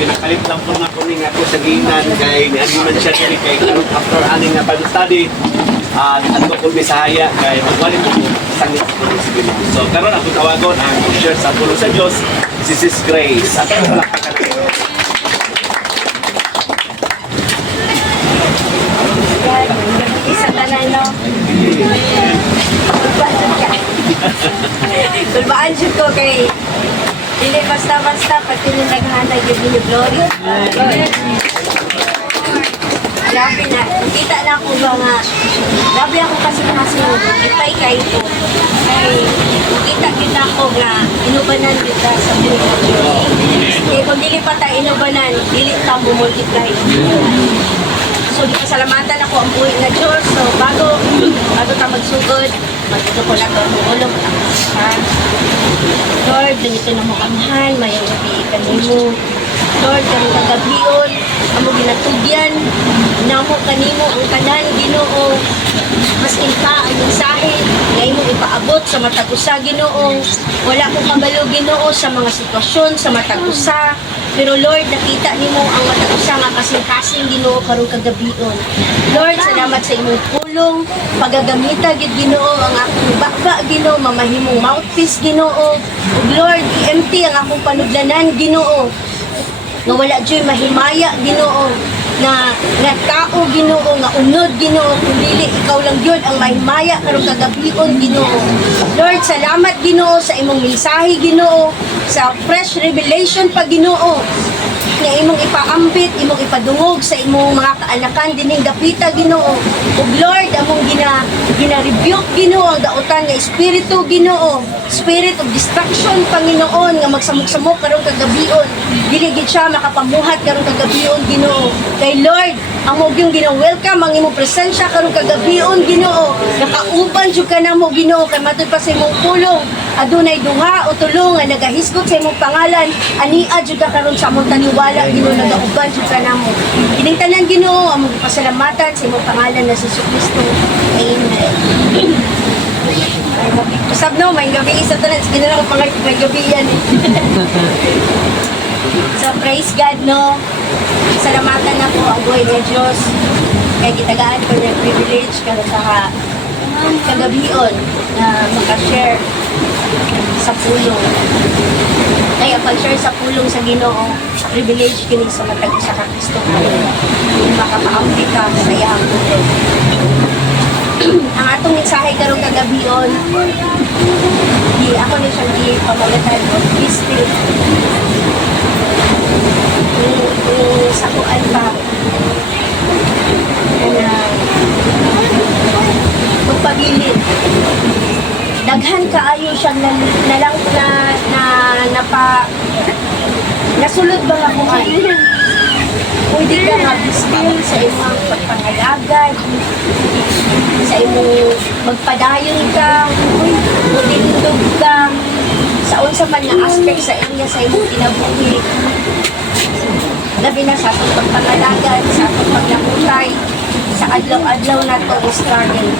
pinakalit lang po na kuning ako sa ginan kay ni man siya dili kay karon after aning nga pag-study adto ko Bisaya kay magwali ko sangit ko sa Ginoo. So karon ako tawagon ang share sa pulo sa Dios si Sis Grace. At ang palakpakan kayo. Isa tanay no. Tulbaan siya ko kay hindi basta-basta pati nung naghanay yung glory. Grabe na, kita na ako ba nga, grabe ako kasi ipay kayo ko. Ay, kita ko nga, inubanan kita sa buhay. Eh, kung dili pa tayo inubanan, dili ka bumultiply. So, di pasalamatan ako ang buhay na Diyos. So, bago ka magsugod, magdito ko lang ito, ulog ha? Lord, ganito na mo kamahal, mayang nabiikan mo. Lord, kami kagabion, amo ginatugyan, namo kanimo ang tanan, Ginoo. Maskin ka ang mensahe, ngayon mo ipaabot sa matag usa, Ginoo. Wala ko kabalo, Ginoo, sa mga sitwasyon, sa matag usa. Pero Lord, nakita nimo ang matag usa nga kasing-kasing, Ginoo, karong kagabion. Lord, salamat sa imong pulong, pagagamita gid, Ginoo, ang akong bakba, Ginoo, mamahimong mouthpiece, Ginoo. Ug Lord, i-empty ang akong panudlanan, Ginoo. Nga wala dyo'y mahimaya, Ginoo, nga tao, Ginoo, nga unod, Ginoo, kung dili ikaw lang yun ang mahimaya karong kagabion, Ginoo. Lord, salamat, Ginoo, sa imong mensahe, Ginoo, sa fresh revelation pa, Ginoo, nga imong ipaambit, imong ipadungog sa imong mga kaanakan dining dapita, Ginoo. Ug Lord, among gina-rebuke, Ginoo, ang dautan nga espiritu, Ginoo, spirit of destruction, Panginoon, nga magsamok-samok karong kagabion. Dili gid siya makapamuhat karong kagabion, Ginoo. Kay Lord, among yung gina-welcome ang imong presensya karong kagabion, Ginoo. Nakauban jud ka namo, Ginoo, kay matud pa sa imong pulong. Adunay duha o tulo nga nagahisgot sa imong pangalan, ania jud ka karon sa among taniwala, Ginoo, nagauban jud ka namo. Kining tanan, Ginoo, among pasalamatan sa imong pangalan na si Jesucristo. Amen. Usab no, may gabi isa to na, sige na lang kung may gabi yan eh. So praise God no, salamatan na po ang buhay ng Diyos. Kaya gitagaan ko ng privilege karon sa kagabion na makashare sa pulong. Kaya pag-share sa pulong sa Ginoo, privilege kini sa matag sa Kristo. Makapaampi ka sa iyang pulong. Ang atong mensahe karong kagabion, di ako ni siya di pamagatan o Kristo. Sakuan pa na magpabilin. Daghan kaayo siya nasulod ba nga kung ano? Pwede ka mag-skill sa imong pagpangalagad, sa imong magpadayon ka, magdindog ka, sa unsa man na aspect sa inya sa imong kinabuhi. Labi na sa atong pagpangalagad, sa atong paglakutay, sa adlaw-adlaw na to struggle.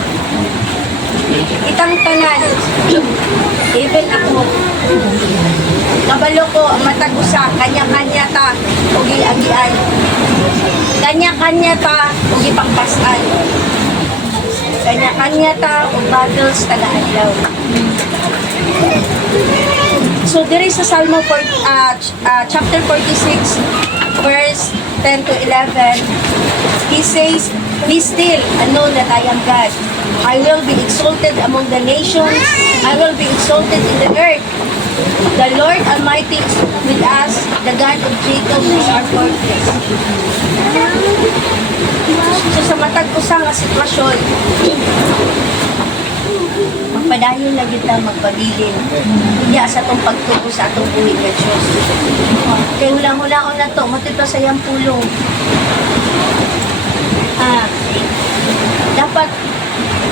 Itang tanan, even ako, kabalo ko ang matag usa, kanya-kanya ta o giagian, kanya-kanya ta o gipangpasan, kanya-kanya ta o battles taga-adlaw. So diri sa Salmo chapter 46 verse 10 to 11, he says, "Be still and know that I am God. I will be exalted among the nations. I will be exalted in the earth. The Lord Almighty is with us. The God of Jacob is our fortress." So sa matag usa nga sitwasyon, magpadayon na kita magpabilin. Hindi sa itong pagtuo sa atong buhay ng Diyos. Kaya hulang-hulang na to, matito sa iyang pulong. Dapat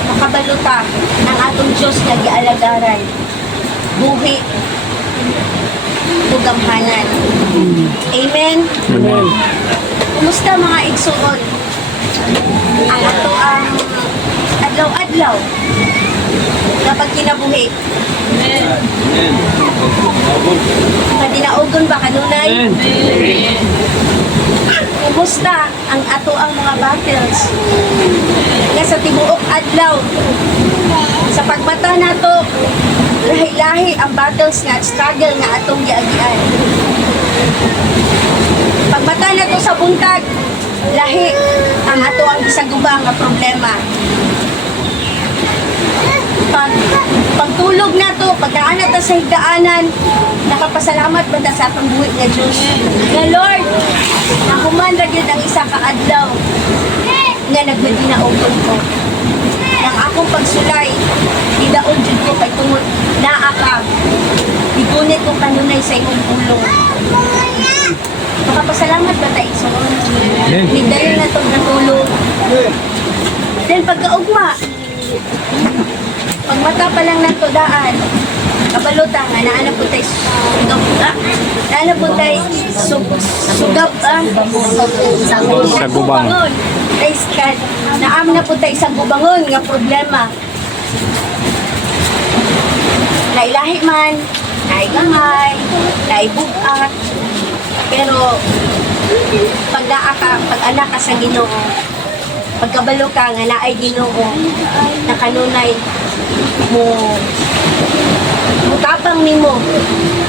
makabaluta ng atong Diyos na gialagaran. Buhi. Bugamhanan. Amen? Amen. Kumusta mga igsuon? Ang ato ang adlaw-adlaw. nga pagkinabuhi. Amen. Nga dinaugon ba kanunay? Kumusta ang ato ang mga battles? Nga sa tibuok adlaw. Sa pagmata nato, lahi-lahi ang battles nga struggle nga atong giagian. Pagmata nato sa buntag, lahi ang ato ang gisagubang nga problema. Pagtulog na to, pagdaan na ta sa higdaanan, nakapasalamat ba ta sa atong buhi nga Diyos? Nga Lord, nahuman ra gyud ang isa ka adlaw nga nagmadinaogon ko. Nang akong pagsulay, idaon jud ko kay tungod naa ka. Igunit ko kanunay sa imong pulong. Makapasalamat ba ta igsoon? Hidayon na to natulog. Then pagkaugma, pagmata pa lang ng tudaan, kabaluta nga, naanap po tayo sugap, naanap po tayo sugap, sagubangon. Praise God. Naam na po tayo sagubangon nga problema. Nailahi man, naigamay, naibugat, pero pag anak ka sa Ginoo, pagkabalo ka nga naay Ginoo, na kanunay mo mutapang nimo.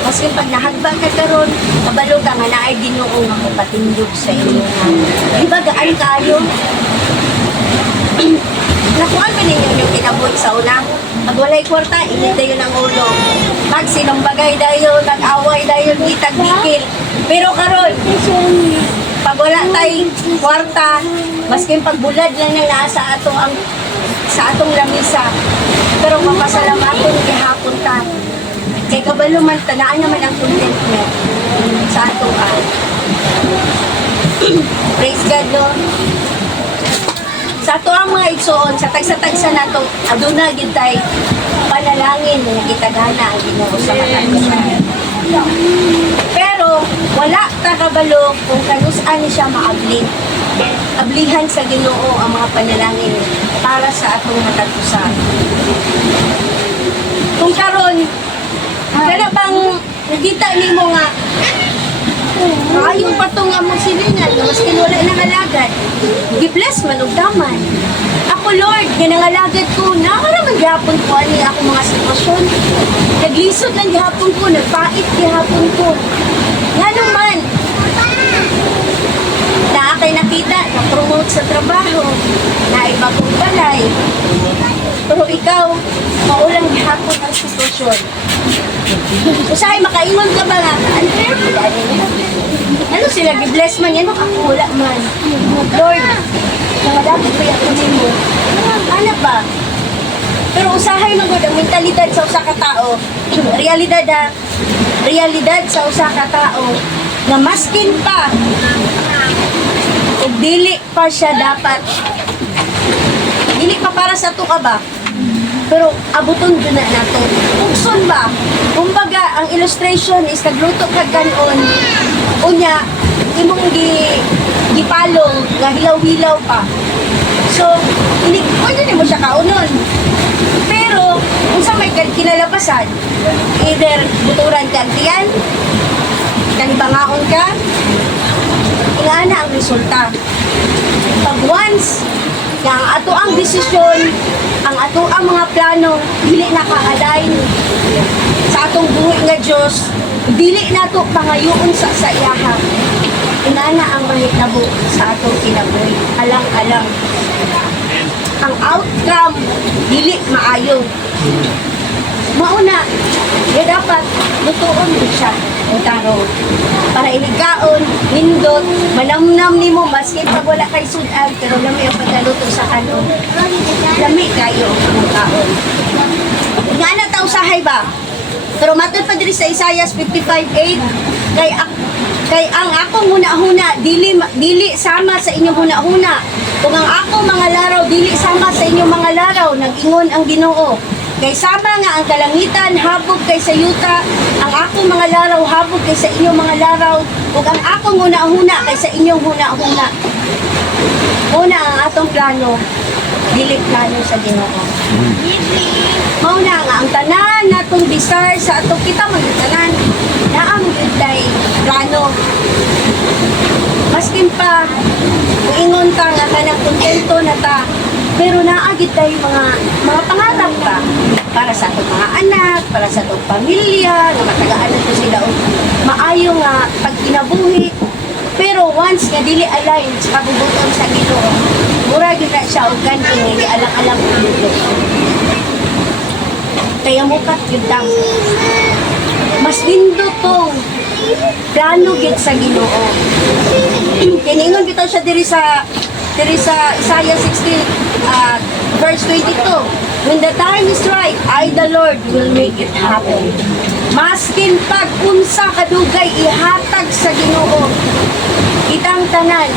Maski pag nahagbang ka karon, kabalo ka nga naay Ginoo nga magpatindog sa inyo nga. Di ba gaan kayo? Nakuha ba ninyo yung kinabuhi sa una? Pag walay kwarta, init dayo ng ulo. Pag sinumbagay dayo, nag-away dayo, gitag-gikil. Pero karon, pag wala tayong kwarta, maski pagbulad lang na nasa ato ang sa atong lamisa. Pero mapasalamaton gihapon ta. Kay kabalo man tanaan naman ang contentment sa ato praise God, Lord. Sa ato ang mga igsoon, sa tagsa-tagsa nato, aduna gid tay panalangin nga gitagana ang Ginoo sa matag. Pero wala ta kabalo kung kanus-an siya maabli. Ablihan sa Ginoo ang mga panalangin para sa atong matatusan. Kung karon, kada bang nakita nimo nga ayaw pa itong among silingan, maski wala nang alagad. Gi-bless man og daman. Ako Lord, nga nangalagad ko, nakaraman gihapon ko ani ako mga sitwasyon. Naglisod lang gihapon ko, nagpait gihapon ko. Nga naman, kay nakita, na-promote sa trabaho, naiba kong balay. Pero ikaw, maulang gihapon ang sitwasyon. Usahay, makaingon ka ba nga? Unfair po dahil niya. Ano sila, gi-bless man yan, ako wala man. Lord, nangalapit ba yan kunin mo? Ano ba? Pero usahay magod ang mentalidad sa usa ka tao, realidad sa usa ka tao, na maskin pa, ug dili pa siya dapat. Dili pa para sa to ka ba? Pero abuton dyan na nato. Ugson ba? Kumbaga, ang illustration is nagluto ka ganon. Unya, imong gipalong, nga hilaw-hilaw pa. So, pwede mo siya kaunon. Pero, kung sa may kinalabasan, either buturan ka ang tiyan, kanibangaon ka, ingana ang resulta. Pag once, nga ang ato ang desisyon, ang ato ang mga plano, dili naka-align sa atong buhi nga Diyos, dili nato pangayoon sa iyaha. Ingana ang mahitabo sa atong kinabuhi. Alang-alang. Ang outcome, dili maayo. Mauna, ya dapat lutuon din siya ang taro. Para iligaon, nindot, manamnam ni mo, maski pag wala kay sudan, pero lami ang pagkaluto sa kanon. Lami kayo ang kaon. Nga na tao sahay ba? Pero matod pa diri sa Isaiah 55:8, kay ang akong huna-huna, dili sama sa inyong huna-huna. Kung ang akong mga laraw, dili sama sa inyong mga laraw, nag-ingon ang Ginoo. Kay sama nga ang kalangitan, habog kay sa yuta, ang akong mga laraw, habog kay sa inyong mga laraw, ug ang akong huna-huna kay sa inyong huna-huna. Una, ang atong plano, dili plano sa Ginoo. Mauna nga, ang tanan natong desire sa atong kita magtanan, naam yun tay plano. Maskin pa, kung ingon ka nga kanang kontento na ta, pero naagit tayo mga pangarap ka para sa atong mga anak, para sa atong pamilya, na matagaan nato sila o maayo nga pagkinabuhi. Pero once nga dili align sa kabubuton sa Ginoo, mura gyud na siya og ganto nga di alang-alang ulog. Kaya mukat gyud ta. Mas lindo tong plano gyud sa Ginoo. Kiningon bitaw siya diri sa Isaiah 60 verse 22. When the time is right, I the Lord will make it happen. Maskin pag unsa kadugay ihatag sa Ginoo, itang tanan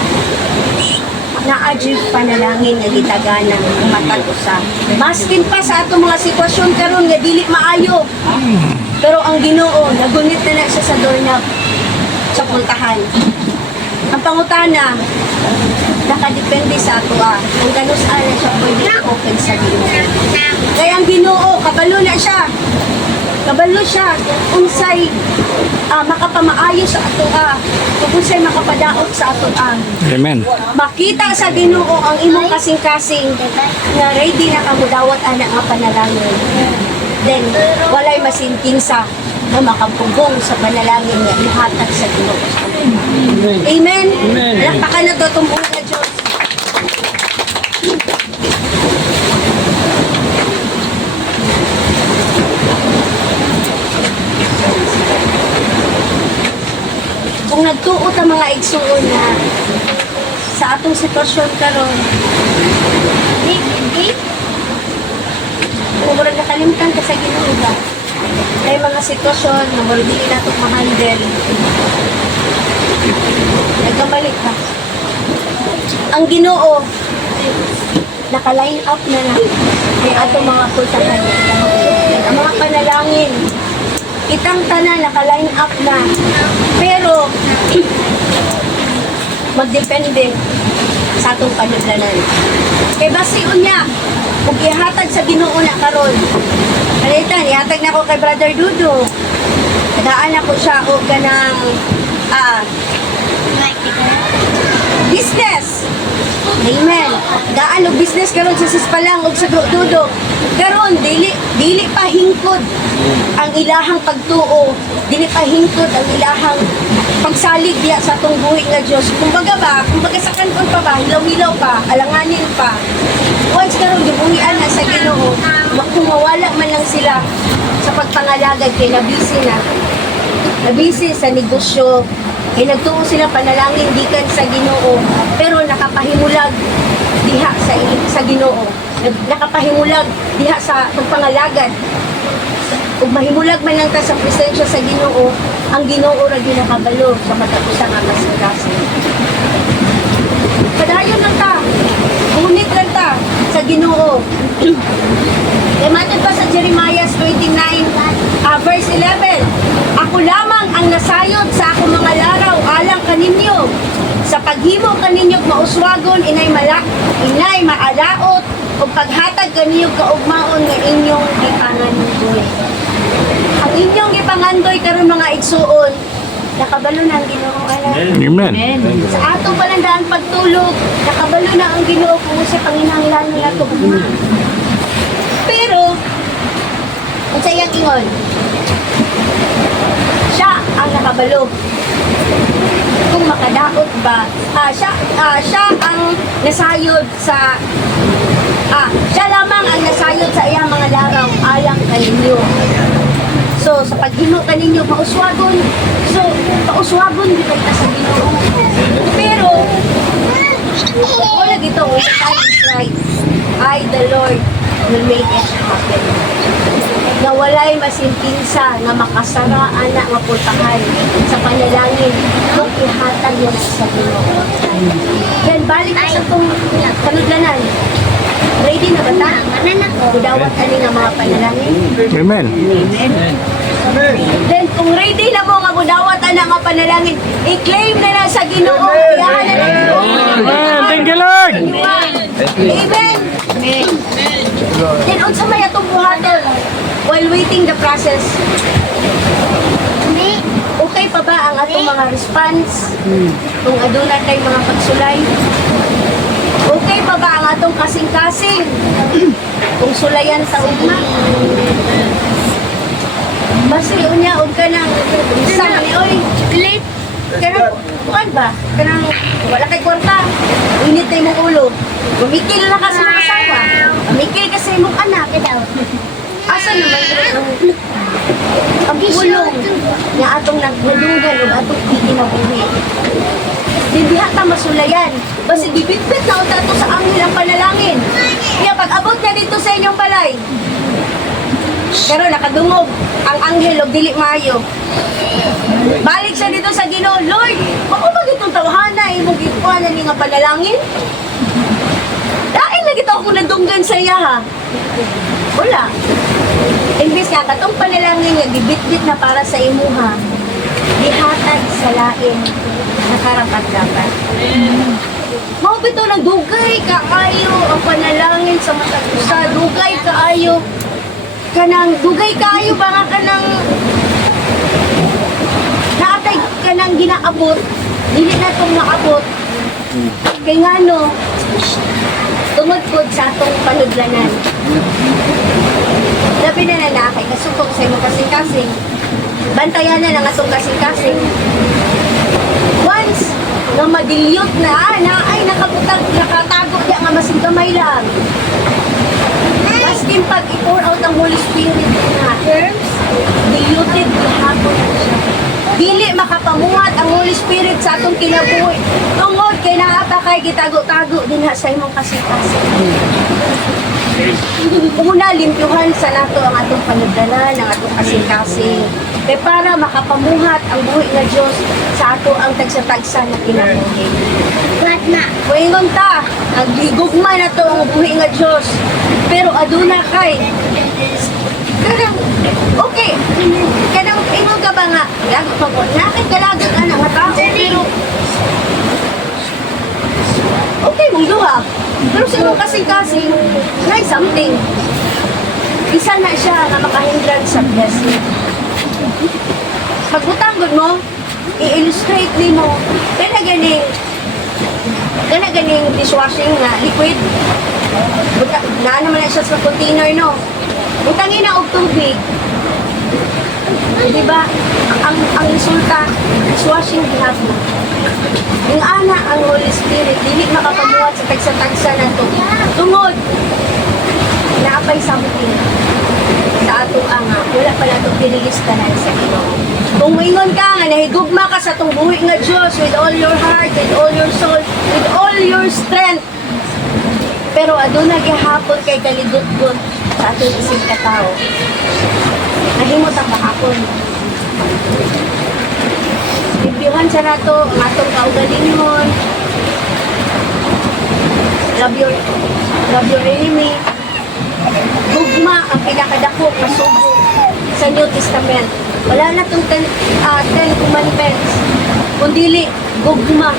naadjud panalangin nga gitagana ng matag usa. Maskin pa sa atong mga sitwasyon karon nga dili maayo. Pero ang Ginoo nagunit na siya sa doorknob sa puntahan. Ang pangutana, nakadepende sa ato kung ganus-an na siya pwede open sa Ginoo. Kaya ang Ginoo, kabalo na siya. Kabalo siya kung unsay makapamaayo sa ato kung unsay makapadaot sa ato Amen. makita sa Ginoo ang imong kasing-kasing nga ready na ka mudawat ana nga panalangin. Then walay masintingsa na makapugong sa panalangin nga ihatag sa Ginoo. Amen. Amen. Palakpakan na to tumuong na Diyos. Kung nagtuot ang mga igsuon na sa atong sitwasyon karon, kung murag nakalimutan ka sa Ginoo ba? May mga sitwasyon na murag dili nato ma-handle. Nagkabalik ka. Ang Ginoo naka-line up na kay atong mga pultahan. Ang mga panalangin itang tanan naka-line up na. Pero magdepende sa atong panudlanan. Kay basi unya, kung ihatag sa Ginoo na karon. Kalitan, ihatag na ko kay Brother Dudo. Nadaan ako siya o kanang business. Amen. Daan og business karon sa Sispalang og sa Dudo. Karon dili pa hingkod ang ilahang pagtuo, dili pa hingkod ang ilahang pagsalig diya sa atong buhi nga Dios. Kumbaga sa kanon pa ba, hilaw-hilaw pa, alanganin pa. Once karon gibuhian na sa Ginoo, kung mawala man lang sila sa pagpangalagad kay nabisi na. Nabisi sa negosyo, kay nagtuo sila panalangin gikan sa Ginoo, pero nakapahimulag diha sa Ginoo. Nakapahimulag diha sa pagpangalagad. Kung mahimulag man lang ta sa presensya sa Ginoo, ang Ginoo ra gyud nakabalo sa matag-usa nga kasing-kasing. Padayon lang ta. Ngunit lang ta sa Ginoo. Kaya matod pa sa Jeremiah 29 verse 11. Ako lamang ang nasayod sa akong mga laraw alang kaninyo. Sa paghimo kaninyong mauswagon inay maalaot o paghatag kaninyo kaugmaon nga inyong gipangandoy. Ang inyong gipangandoy karon mga igsuon, nakabalo na ang Ginoo alam. Amen. Sa atong palandaan pagtulog, nakabalo na ang Ginoo kung sa panginahanglan niya to. Pero ang sayang ingon, siya ang nakabalo. Kung makadaot ba, siya ang nasayod sa siya lamang ang nasayod sa iyang mga laraw alang kaninyo. So, sa paghimo kaninyo pauswagon, so, pauswagon di ka sa Ginoo. Pero, wala dito, when the time is right, I, the Lord, will make it happen. Na walay masintinsa na makasara anak nga pultahan sa panalangin kung ihatag yan sa Ginoo. Then, balik sa itong kanudlanan. Ready na ba ta? Budawat ani nga mga panalangin. Amen. Then kung ready na mo nga budawat ana nga panalangin, i-claim na lang sa Ginoo. Iyahan na lang Ginoo. while waiting the process, okay pa ba ang atong mga response? Kung aduna tay mga pagsulay? Okay pa ba ang atong kasing-kasing? Kung sulayan sa ugma? Basi unya og kanang isa ni oy late kanang kuan ba kanang wala kay kwarta init na imong ulo kumikil na kasi ng asawa kumikil kasi imong anak daw asa naman ang pulong nga atong nagmadunggan ug atong ikinabuhi hindi hata masulayan basi bibitbit na unta to sa anghel ang panalangin kaya pag abot na dito sa inyong balay pero nakadungog ang anghel og dili maayo. Balik siya dito sa Ginoo, Lord, ako ba itong tawhana imong gikuan ni nga panalangin? Dahil lagi ako nadunggan sa iya ha. Wala. Imbis nga katong panalangin nga gibitbit na para sa imuha, dihatag sa lain nakarapat-dapat. Mao bitaw nagdugay kaayo ang panalangin sa matag usa, dugay kaayo kanang dugay kaayo ba nga kanang naatay kanang ginaabot dili na itong maabot kay ngano tungod pod sa atong panudlanan labi na nanakay kasukog sa imong kasing-kasing bantayan na ng atong kasing-kasing once nga madilyot na ay nakabutang nakatago diya nga masing gamay lang maskin pag i-pour out ang Holy Spirit na terms, diluted gihapon na siya. Dili makapamuhat ang Holy Spirit sa atong kinabuhi. Tungod kay naata kay gitago-tago din sa imong kasing-kasing. Una, limpyuhan sa nato ang atong panudlanan, ang atong kasing-kasing. Kay para makapamuhat ang buhi nga Diyos sa ato ang tagsa-tagsa na kinabuhi. Kuingon ta, naghigugma na to ang buhi nga Diyos. Pero aduna kay kanang okay kanang ingon ka ba nga lagot pa ko nakay kalagot ana nga tao pero okay mong duha pero sa imong kasing-kasing try something isa na siya nga makahindran sa blessing pagbutanggod mo i-illustrate ni mo kana ganing dishwashing na liquid na naman na siya sa container, no? Utangin na og tubig. Di ba? Ang resulta, dishwashing gihapon. Yung ana, ang Holy Spirit, dili makapamuhat sa tagsa-tagsa na to. Tungod, naapay something sa ato anga. Wala pa na itong pinilistanan sa Ginoo. Kung maingon ka nga, nahigugma ka sa itong buhi nga Diyos with all your heart, with all your soul, with all your strength, pero aduna gihapon kay kalidot-got sa atong isip katao. Nahimot ang kahapon. Limpyuhan sa nato ang atong kaugalingon. Love your enemy. Gugma ang pinakadako nga sugo sa New Testament. Wala na itong 10 commandments. Kundili, gugma.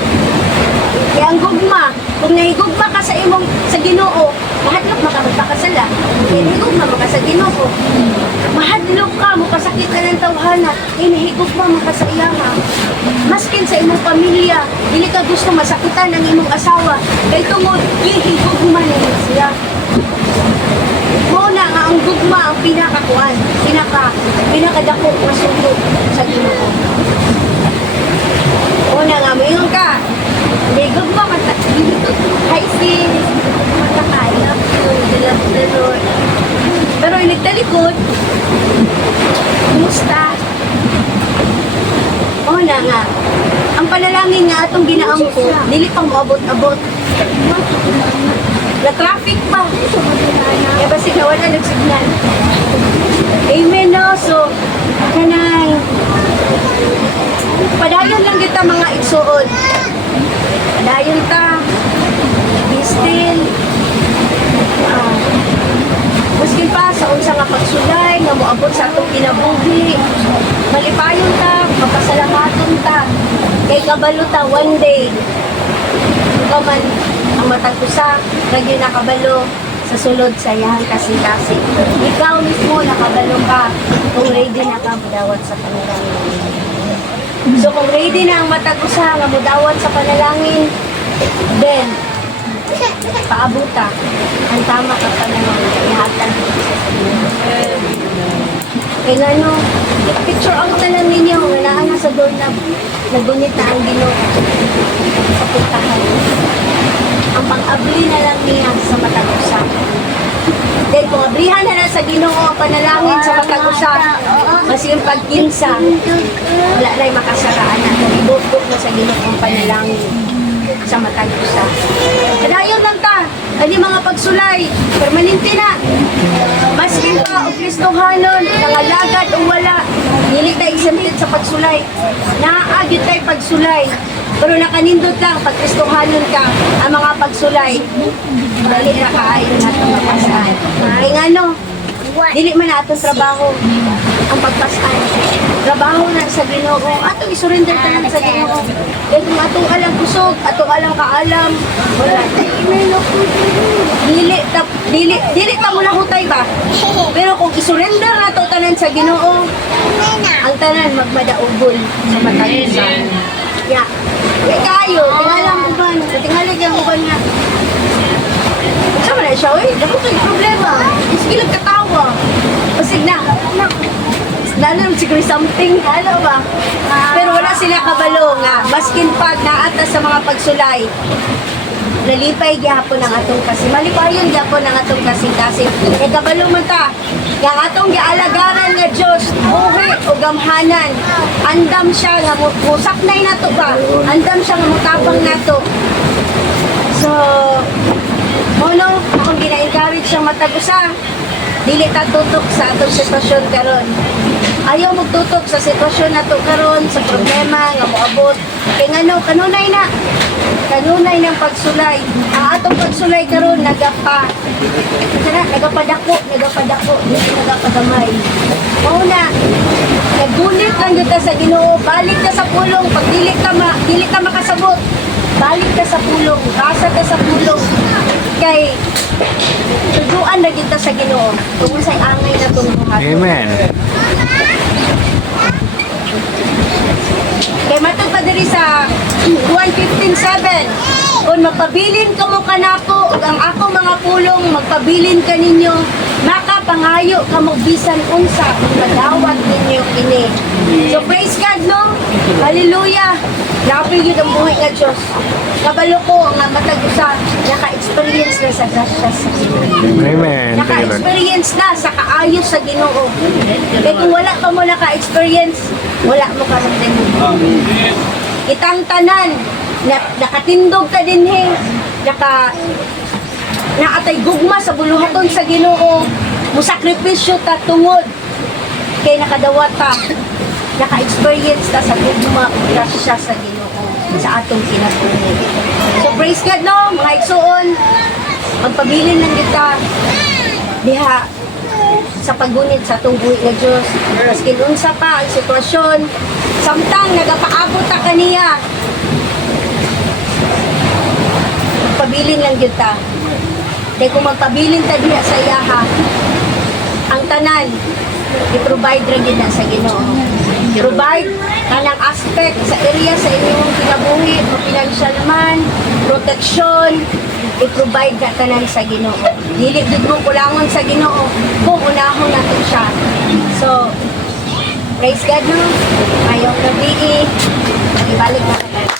Kaya ang gugma, kung nahigugma ka sa imong sa Ginoo, mahadlok magpakasala. Kaya nahigugma ka sa Ginoo. Mahadlok ka, makasakit na ng tawhana. Kaya nahigugma ka sa iyama. Maskin sa imong pamilya, dili ka gusto masakitan ng imong asawa. Kaya tungod, higugma na siya. Muna nga ang gugma ang pinakakuan, pinakadako na sugo sa Ginoo. Una nga, mayroon ka. May gugma ka hi sis, I love the Lord. Pero yung nagtalikod, kumusta? Una nga, ang panalangin nga atong ginaampo, dili pang maabot-abot. Na-traffic pa. Kaya basi na wala nagsignal. Amen, no? So, kanang padayon lang kita mga igsuod. Padayon ta. Be still. Maskin pa sa unsa nga pagsulay nga moabot sa atong kinabuhi. Malipayon ta, mapasalamaton ta. Kay kabalo ta one day. Ikaw man ang matag usa, lagi nakabalo, sa sulod sa iyang kasi. Ikaw mismo nakabalo ka kung ready na ka mudawat sa panalangin. So kung ready na ang matag usa nga mudawat sa panalangin, then paabuta ang tama ka panalangin ihatag mo sa Ginoo. Kaya nga no, picture out na lang ninyo nga naa na sa doorknob, nagunit na ang Ginoo sa puntahan. Ang pang-abli na lang niya sa matag usa. Then kung abrihan na lang sa Ginoo ang panalangin sa matag usa, kasi yung pagkinsa, wala na yung makasaraan na. Ibukbuk na sa Ginoo ang panalangin sa matag usa. Kadayon lang ta, hindi mga pagsulay, permanente na. Maskin pa o Kristohanon, nangalagad o wala, dili tayo exempted sa pagsulay. Naaagit tayo pagsulay. Pero nakanindot lang, pag Kristohanon ka, ang mga pagsulay, dali na kaayo na ito mapasahan. Kaya nga no, dili man na atong trabaho ang pagpasahan. Trabaho na sa Ginoo. Atong isurrender ka lang sa Ginoo. Kaya kung atong alam kusog, atong alam kaalam, wala dili ta mula hutay ba? Pero kung isurrender na ito tanan sa Ginoo, ang tanan magmadaugol sa matagisan. Yeah. Kaya kayo, tingalang uban. Tingalang yung uban nga. Sama na siya, uy, dako kayo problema. Iskilag katawa. Pasig na. Nanon siguro something, alam ba? Pero wala sila kabalo nga. Maskin pag naatas sa mga pagsulay, nalipay gyapon ang atong kasi. Malipayon gyapon ang atong kasi. E kabalo man ta. Yang atong gialagaran nga Dios, buhi o gamhanan. Andam siya nga musaknay nato ba? Andam siya nga mutapang nato. So, mono, akong gina-encourage siyang matag-usa. Dili ta tutok sa atong sitwasyon karon. Ayaw magtutok sa sitwasyon nato karon, sa problema nga moabot. Kay ngano kanunay na. Kanunay ng pagsulay. Ang atong pagsulay karon nagapadako, dili nagapagamay. Mao na nagunit lang gyud ta sa Ginoo, balik ta sa pulong pag dili ka makasabot. Balik ka sa pulong, basa ka sa pulong. Kay tujuan na kita sa Ginoo tungkol sa angay na tungkuhan. Amen. Kay matag pa diri sa 1:15:7. Kung magpabilin ka mo kanako ug ang ako mga pulong magpabilin ka ninyo, makapangayo ka mo bisan unsa kadawat ninyo ini. So praise God no. Hallelujah. Grabe yun ang buhay nga Diyos. Kabalo ko nga matag usa naka-experience na sa grasya sa Ginoo. Amen. Naka-experience na sa kaayos sa Ginoo. Kaya kung wala pa mo naka-experience, wala mo karamdaman. Itang tanan, nakatindog ka din naatay gugma sa buluhaton sa Ginoo, musakripisyo ta tungod kay nakadawat ta, naka-experience ta sa gugma ug grasya sa Ginoo sa atong kinabuhi. So praise God no, mga igsuon, magpabilin lang kita diha sa paggunit sa atong buhi nga Dios. Maski unsa pa ang sitwasyon, samtang nagapaabot ta kaniya, magpabilin lang gyud ta. Kaya kung magpabilin ta diha sa iyaha, ang tanan i-provide ra gyud na sa Ginoo. I-provide kanang aspect sa area sa inyong kinabuhi, financial man, protection, i-provide na tanan sa Ginoo. Dili gyud mo kulangon sa Ginoo kung unahon natin siya. So, praise God no. Ayong gabi, ibalik na tayo.